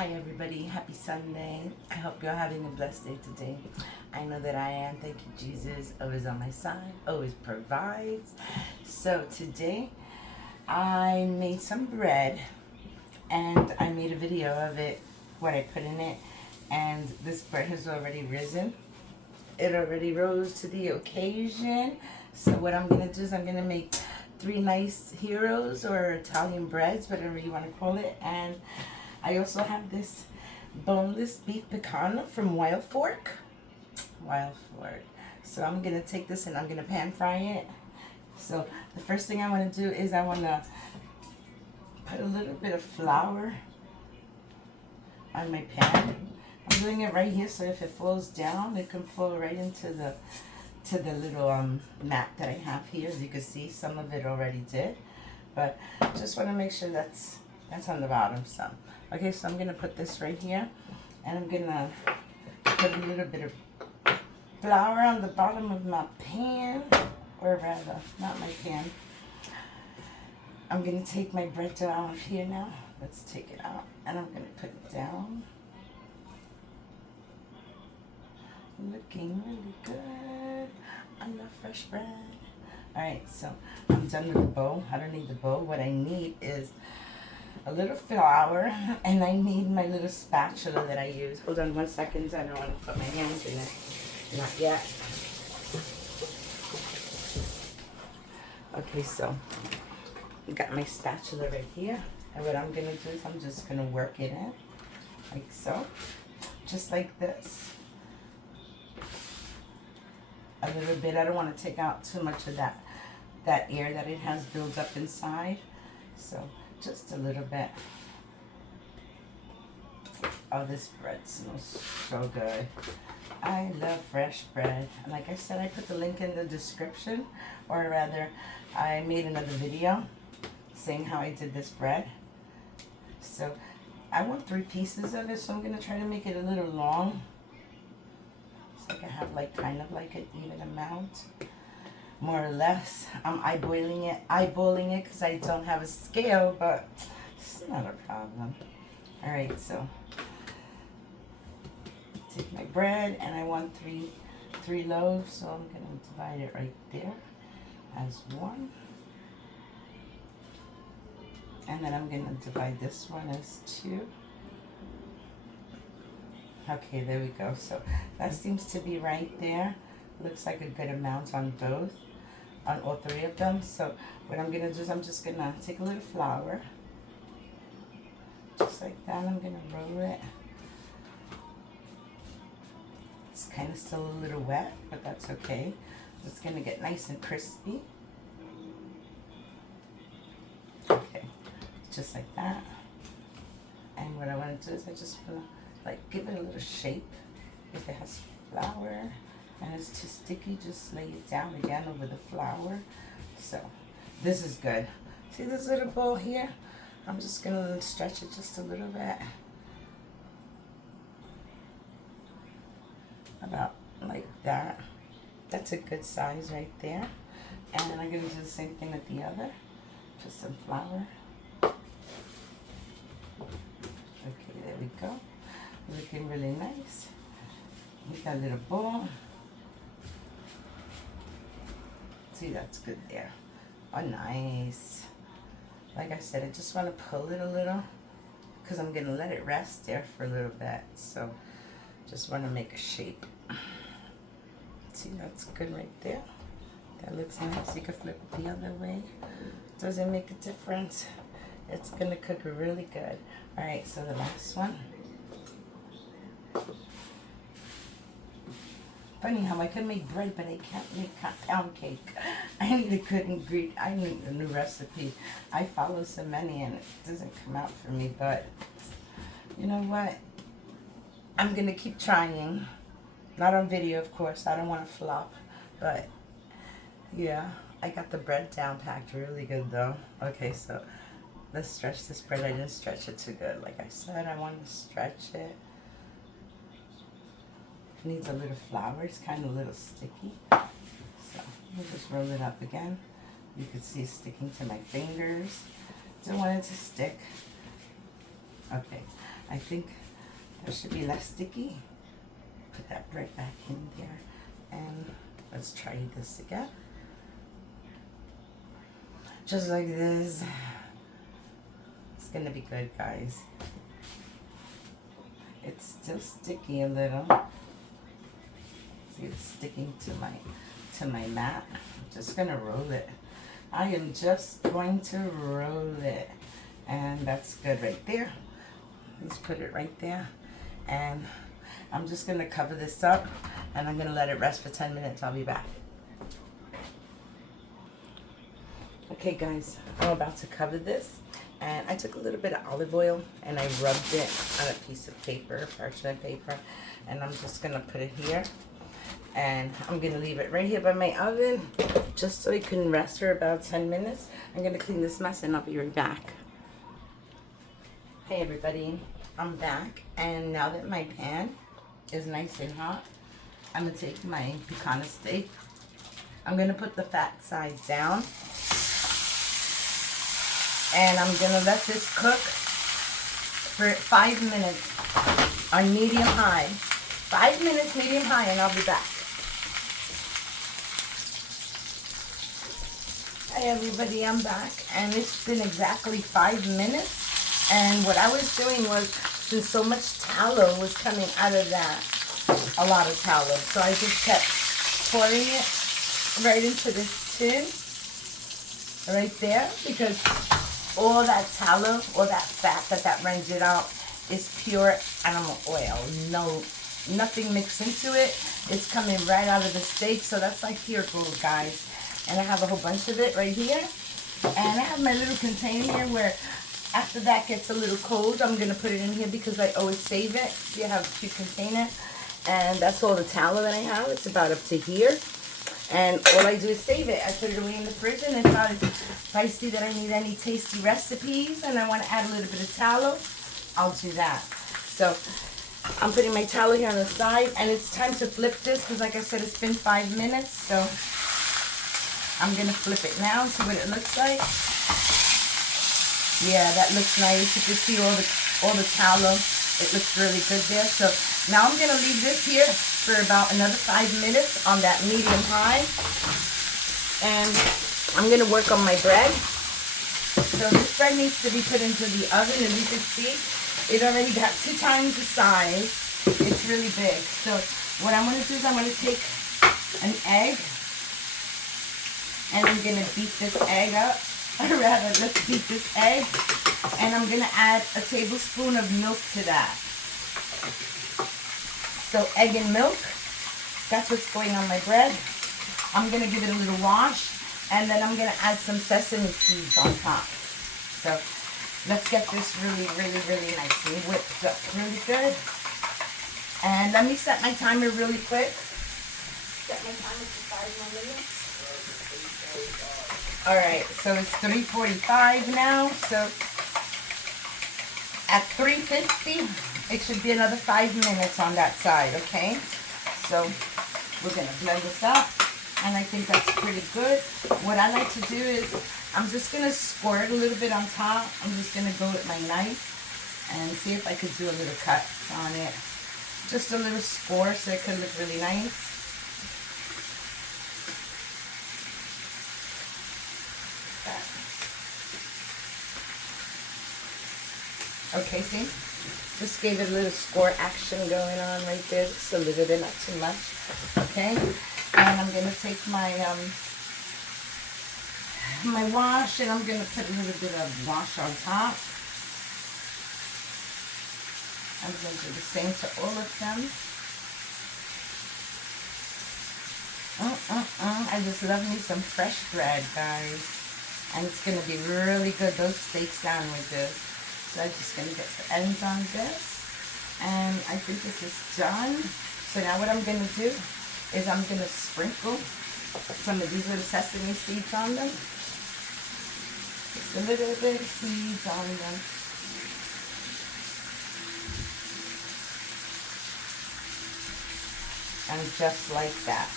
Hi everybody, happy Sunday. I hope you're having a blessed day today. I know that I am. Thank you, Jesus. Always on my side, always provides. So today I made some bread and I made a video of it, what I put in it, and this bread has already risen. It already rose to the occasion. So what I'm gonna do is I'm gonna make 3 nice heroes or Italian breads, whatever you want to call it. And I also have this boneless beef picana from Wild Fork. So I'm gonna take this and I'm gonna pan fry it. So the first thing I want to do is I want to put a little bit of flour on my pan. I'm doing it right here so if it falls down, it can fall right into the little mat that I have here. As you can see, some of it already did, but just want to make sure that's on the bottom some. Okay, so I'm gonna put this right here, and I'm gonna put a little bit of flour on the bottom of my pan, or rather, not my pan. I'm gonna take my bread dough out of here now. Let's take it out, and I'm gonna put it down. Looking really good. I love fresh bread. Alright, so I'm done with the bowl. I don't need the bowl. What I need is a little flour, and I need my little spatula that I use. Hold on 1 second. I don't want to put my hands in it. Not yet. Okay, so I got my spatula right here. And what I'm going to do is I'm just going to work it in. Like so. Just like this. A little bit. I don't want to take out too much of that air that it has built up inside. So just a little bit. Oh, this bread smells so good. I love fresh bread. And like I said, I put the link in the description, or rather, I made another video saying how I did this bread. So I want 3 pieces of it, so I'm going to try to make it a little long. So I can have like kind of like an even amount. More or less. I'm eyeballing it because I don't have a scale, but it's not a problem. Alright, so take my bread, and I want three loaves, so I'm going to divide it right there as 1. And then I'm going to divide this one as 2. Okay, there we go. So that seems to be right there. Looks like a good amount on both. On all 3 of them. So what I'm going to do is I'm just going to take a little flour. Just like that. I'm going to roll it. It's kind of still a little wet, but that's okay. It's going to get nice and crispy. Okay. Just like that. And what I want to do is I just want to like give it a little shape. If it has flour and it's too sticky, just lay it down again over the flour. So this is good. See this little bowl here? I'm just gonna stretch it just a little bit. About like that. That's a good size right there. And I'm gonna do the same thing with the other. Just some flour. Okay, there we go. Looking really nice. We got a little bowl. See, that's good there. Oh, nice. Like I said, I just want to pull it a little because I'm going to let it rest there for a little bit. So just want to make a shape. See, that's good right there. That looks nice. You can flip it the other way. Doesn't make a difference. It's going to cook really good. All right, so the last one. Funny how I can make bread, but I can't make pound cake. I need a good ingredient. I need a new recipe. I follow so many and it doesn't come out for me, but you know what? I'm going to keep trying. Not on video, of course. I don't want to flop, but yeah, I got the bread down packed really good though. Okay, so let's stretch this bread. I didn't stretch it too good. Like I said, I want to stretch it. It needs a little flour. It's kind of a little sticky. So we'll just roll it up again. You can see it's sticking to my fingers. Don't want it to stick. Okay. I think that should be less sticky. Put that bread back in there, and let's try this again. Just like this. It's gonna be good, guys. It's still sticky a little. See, it's sticking to my mat. I'm just gonna roll it. I am just going to roll it, and that's good right there. Let's put it right there, and I'm just gonna cover this up, and I'm gonna let it rest for 10 minutes. I'll be back. Okay, guys, I'm about to cover this, and I took a little bit of olive oil and I rubbed it on a piece of paper, parchment paper, and I'm just gonna put it here, and I'm gonna leave it right here by my oven just so it can rest for about 10 minutes. I'm gonna clean this mess and I'll be right back. Hey everybody, I'm back, and now that my pan is nice and hot, I'm gonna take my picana steak. I'm gonna put the fat side down, and I'm gonna let this cook for 5 minutes on medium high. 5 minutes medium high, and I'll be back. Hey everybody, I'm back, and it's been exactly 5 minutes. And what I was doing was, since so much tallow was coming out of that, a lot of tallow, so I just kept pouring it right into this tin, right there, because all that tallow, all that fat that rendered out is pure animal oil. Nothing mixed into it. It's coming right out of the steak, so that's like pure gold, guys. And I have a whole bunch of it right here. And I have my little container here where after that gets a little cold, I'm going to put it in here because I always save it. You have a cute container. And that's all the tallow that I have. It's about up to here. And all I do is save it. I put it away in the fridge, and if I see that I need any tasty recipes and I want to add a little bit of tallow, I'll do that. So I'm putting my tallow here on the side, and it's time to flip this because, like I said, it's been 5 minutes. So I'm going to flip it now and see what it looks like. Yeah, that looks nice. You can see all the tallow. It looks really good there. So now I'm going to leave this here for about another 5 minutes on that medium high. And I'm going to work on my bread. So this bread needs to be put into the oven, and you can see it already got 2 times the size. It's really big. So what I'm going to do is I'm going to take an egg, and I'm going to beat this egg up. Or rather, let's beat this egg, and I'm going to add a tablespoon of milk to that. So egg and milk, that's what's going on my bread. I'm going to give it a little wash, and then I'm going to add some sesame seeds on top. So let's get this really, really, really nicely whipped up really good. And let me set my timer really quick. Set my timer for 5 more minutes. Alright, so it's 3:45 now, so at 3:50, it should be another 5 minutes on that side, okay? So we're going to blend this up, and I think that's pretty good. What I like to do is, I'm just going to squirt a little bit on top. I'm just going to go with my knife and see if I could do a little cut on it. Just a little score so it can look really nice. Okay, see? Just gave it a little score action going on right there. Just a little bit, not too much. Okay? And I'm going to take my my wash, and I'm going to put a little bit of wash on top. I'm going to do the same to all of them. I just love me some fresh bread, guys. And it's going to be really good, those steak sandwiches. So I'm just going to get the ends on this. And I think this is done. So now what I'm going to do is I'm going to sprinkle some of these little sesame seeds on them. Just a little bit of seeds on them. And just like that.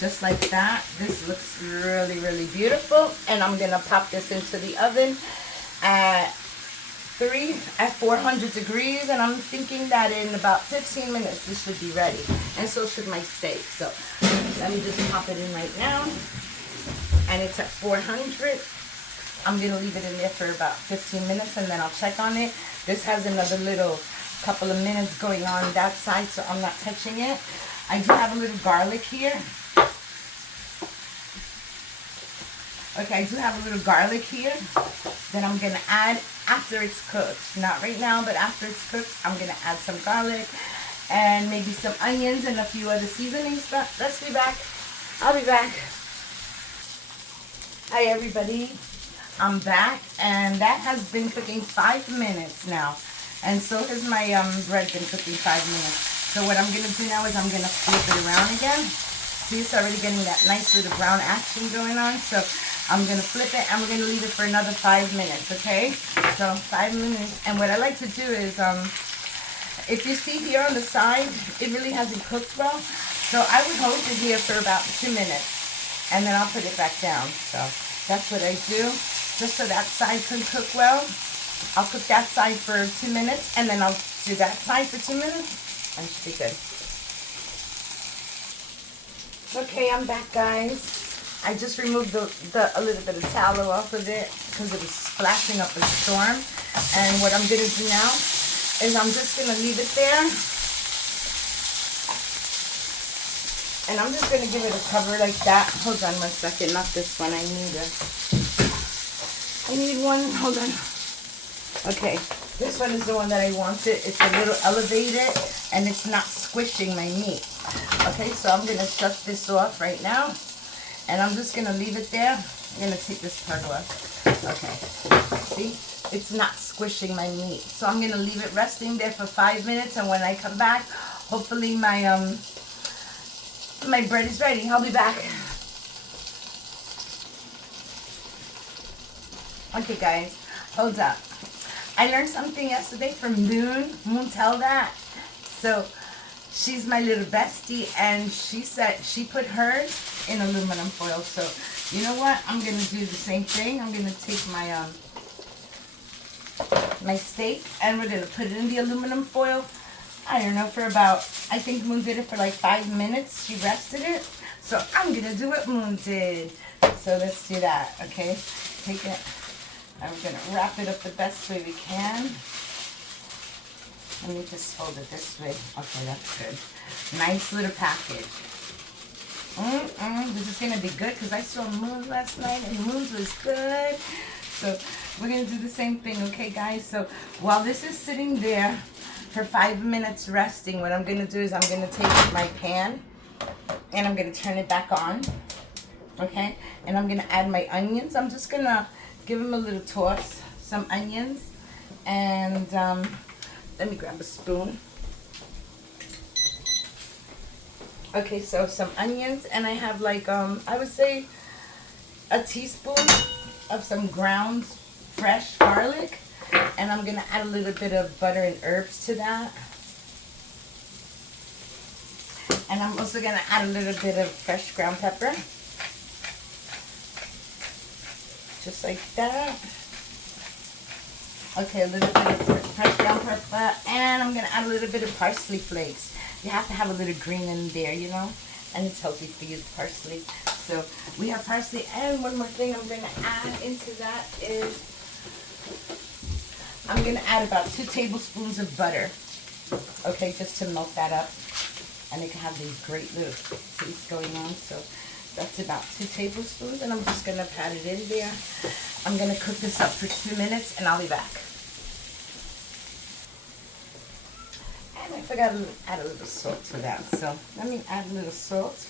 Just like that. This looks really, really beautiful. And I'm going to pop this into the oven at 3 at 400 degrees, and I'm thinking that in about 15 minutes this should be ready, and so should my steak. So let me just pop it in right now, and it's at 400. I'm gonna leave it in there for about 15 minutes, and then I'll check on it. This has another little couple of minutes going on that side, so I'm not touching it. I do have a little garlic here. Okay, I do have a little garlic here that I'm going to add after it's cooked. Not right now, but after it's cooked, I'm going to add some garlic and maybe some onions and a few other seasonings. But let's be back. I'll be back. Hi, everybody. I'm back, and that has been cooking 5 minutes now. And so has my bread been cooking 5 minutes. So what I'm going to do now is I'm going to flip it around again. See, it's already getting that nice little brown action going on. So I'm going to flip it, and we're going to leave it for another 5 minutes, okay? So 5 minutes. And what I like to do is, if you see here on the side, it really hasn't cooked well. So I would hold it here for about 2 minutes, and then I'll put it back down. So that's what I do, just so that side can cook well. I'll cook that side for 2 minutes, and then I'll do that side for 2 minutes, and it should be good. Okay, I'm back, guys. I just removed a little bit of tallow off of it because it was splashing up a storm. And what I'm going to do now is I'm just going to leave it there. And I'm just going to give it a cover like that. Hold on 1 second. Not this one. I need one. Hold on. Okay. This one is the one that I wanted. It's a little elevated, and it's not squishing my meat. Okay, so I'm going to shut this off right now, and I'm just going to leave it there. I'm going to take this part off. Okay, see? It's not squishing my meat. So I'm going to leave it resting there for 5 minutes, and when I come back, hopefully my my bread is ready. I'll be back. Okay, guys, hold up. I learned something yesterday from Moon tell that. So she's my little bestie, and she said she put hers in aluminum foil. So you know what? I'm going to do the same thing. I'm going to take my my steak, and we're going to put it in the aluminum foil. I don't know, for about, I think Moon did it for like 5 minutes. She rested it. So I'm going to do what Moon did. So let's do that, okay? Take it. I'm going to wrap it up the best way we can. Let me just hold it this way. Okay, that's good. Nice little package. This is going to be good because I saw Moon last night, and Moon's was good. So we're going to do the same thing, okay, guys? So while this is sitting there for 5 minutes resting, what I'm going to do is I'm going to take my pan, and I'm going to turn it back on, okay? And I'm going to add my onions. I'm just going to give them a little toss, some onions, and let me grab a spoon. Okay, so some onions, and I have like, I would say a teaspoon of some ground fresh garlic, and I'm going to add a little bit of butter and herbs to that. And I'm also going to add a little bit of fresh ground pepper. Just like that. Okay, a little bit of fresh ground pepper, and I'm going to add a little bit of parsley flakes. You have to have a little green in there, you know, and it's healthy for you, parsley. So we have parsley, and one more thing I'm going to add into that is I'm going to add about 2 tablespoons of butter, okay, just to melt that up, and it can have these great little taste going on. So that's about 2 tablespoons, and I'm just going to pat it in there. I'm going to cook this up for 2 minutes, and I'll be back. And I forgot to add a little salt to that, so let me add a little salt.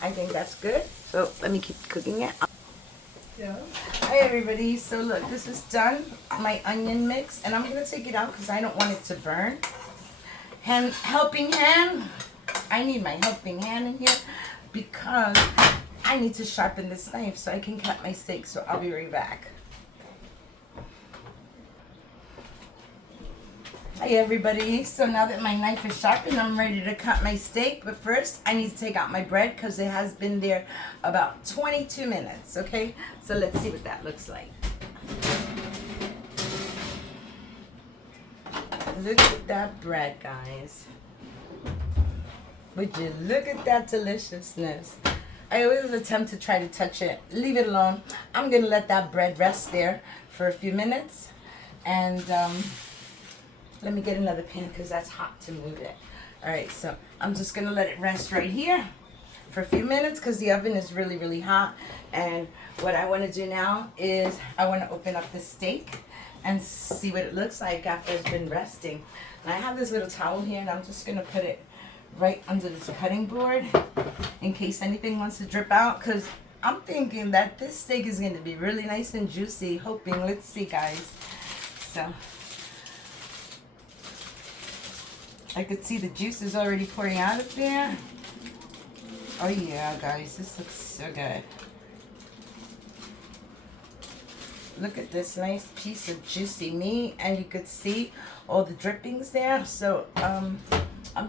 I think that's good. So let me keep cooking it. Hi everybody, so look, this is done, my onion mix, and I'm going to take it out because I don't want it to burn. Helping hand, I need my helping hand in here because I need to sharpen this knife so I can cut my steak, so I'll be right back. Hi everybody, so now that my knife is sharpened, I'm ready to cut my steak, but first I need to take out my bread because it has been there about 22 minutes, okay? So let's see what that looks like. Look at that bread, guys. Would you look at that deliciousness? I always attempt to try to touch it. Leave it alone. I'm going to let that bread rest there for a few minutes. And let me get another pan because that's hot to move it. All right, so I'm just going to let it rest right here for a few minutes because the oven is really, really hot. And what I want to do now is I want to open up the steak and see what it looks like after it's been resting. And I have this little towel here, and I'm just going to put it right under this cutting board in case anything wants to drip out, because I'm thinking that this steak is going to be really nice and juicy. Hoping. Let's see, guys. So I could see the juice is already pouring out of there. Oh yeah, guys, this looks so good. Look at this nice piece of juicy meat, and you could see all the drippings there. So I'm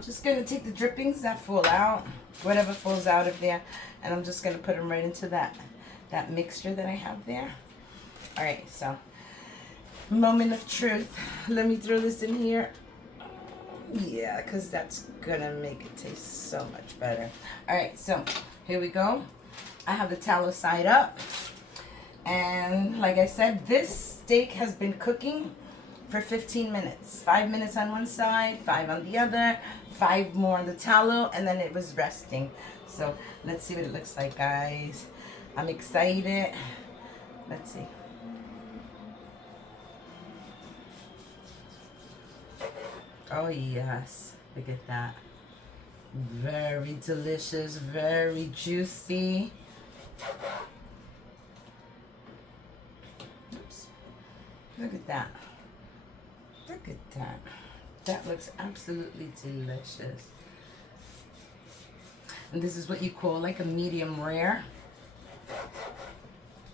just going to take the drippings that fall out, whatever falls out of there, and I'm just going to put them right into that mixture that I have there. All right, so moment of truth. Let me throw this in here. Yeah, because that's going to make it taste so much better. All right, so here we go. I have the tallow side up. And like I said, this steak has been cooking for 15 minutes. 5 minutes on one side, 5 on the other, 5 more on the tallow, and then it was resting. So let's see what it looks like, guys. I'm excited. Let's see. Oh yes, look at that. Very delicious, very juicy. Oops. Look at that. Look at that. That looks absolutely delicious. And this is what you call like a medium rare.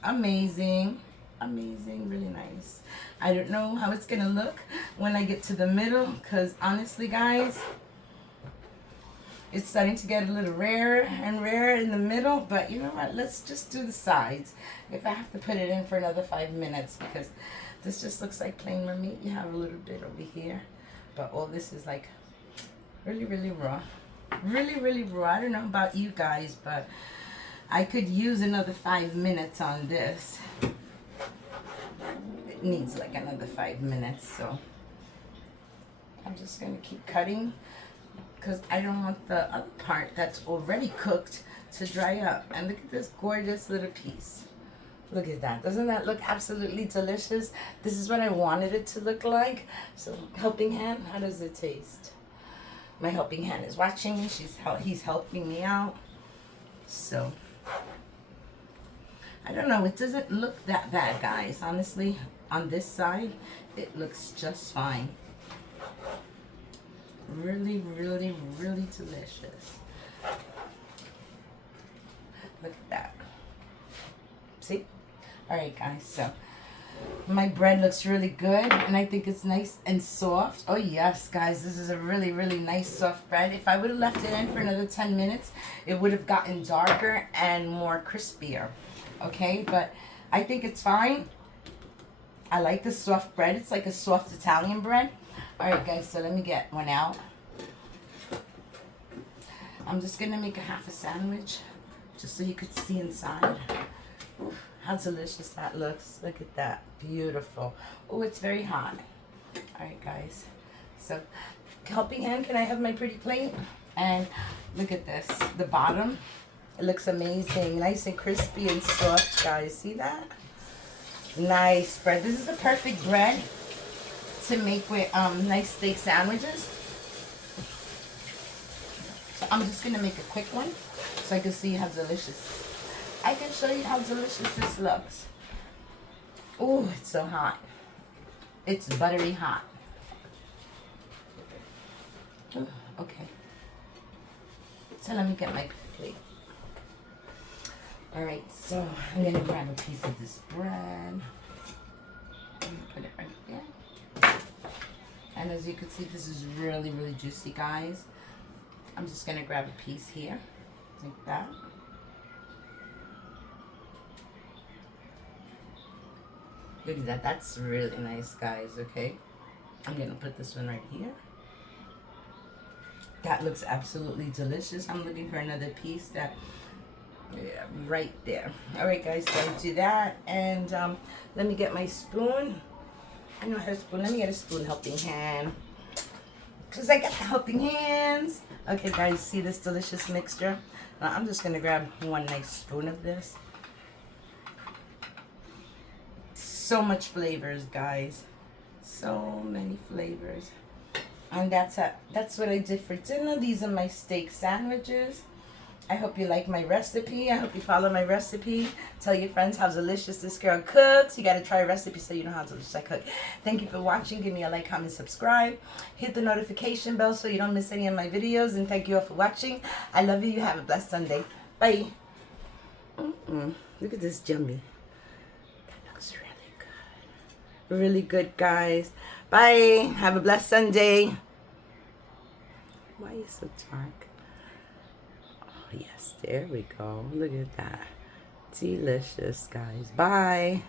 Amazing. Amazing. Really nice. I don't know how it's going to look when I get to the middle, because honestly, guys, it's starting to get a little rarer and rarer in the middle. But you know what? Let's just do the sides. If I have to put it in for another 5 minutes, because this just looks like plain meat. You have a little bit over here, but all this is like really, really raw. Really, really raw. I don't know about you guys, but I could use another 5 minutes on this. It needs like another 5 minutes, so I'm just going to keep cutting because I don't want the other part that's already cooked to dry up. And look at this gorgeous little piece. Look at that. Doesn't that look absolutely delicious? This is what I wanted it to look like. So, helping hand, how does it taste? My helping hand is watching me. He's helping me out. So, I don't know. It doesn't look that bad, guys. Honestly, on this side, it looks just fine. Really, really, really delicious. Look at that. See? All right, guys, so my bread looks really good, and I think it's nice and soft. Oh yes, guys, this is a really, really nice soft bread. If I would have left it in for another 10 minutes, it would have gotten darker and more crispier. Okay, but I think it's fine. I like the soft bread. It's like a soft Italian bread. All right, guys, so let me get one out. I'm just gonna make a half a sandwich just so you could see inside. Ooh, how delicious that looks. Look at that. Beautiful. Oh, it's very hot. All right, guys. So, helping hand, can I have my pretty plate? And look at this. The bottom, it looks amazing. Nice and crispy and soft, guys. See that? Nice bread. This is the perfect bread to make with nice steak sandwiches. So I'm just going to make a quick one so I can see how delicious. I can show you how delicious this looks. Oh, it's so hot. It's buttery hot. Ooh, okay. So let me get my plate. All right, so I'm going to grab a piece of this bread. I'm going to put it right there. And as you can see, this is really, really juicy, guys. I'm just going to grab a piece here, like that. Look at that. That's really nice, guys, okay? I'm gonna put this one right here. That looks absolutely delicious. I'm looking for another piece that, yeah, right there. All right, guys, so do that. And let me get my spoon. I know how to spoon. Let me get a spoon helping hand. Because I got the helping hands. Okay, guys, see this delicious mixture? Now, I'm just going to grab one nice spoon of this. So much flavors, guys. So many flavors. And that's what I did for dinner. These are my steak sandwiches. I hope you like my recipe. I hope you follow my recipe. Tell your friends how delicious this girl cooks. You got to try a recipe so you know how delicious I cook. Thank you for watching. Give me a like, comment, subscribe. Hit the notification bell so you don't miss any of my videos. And thank you all for watching. I love you. You have a blessed Sunday. Bye. Look at this yummy. That looks really good. Really good, guys. Bye. Have a blessed Sunday. Why are you so dark? Yes, there we go. Look at that. Delicious, guys. Bye.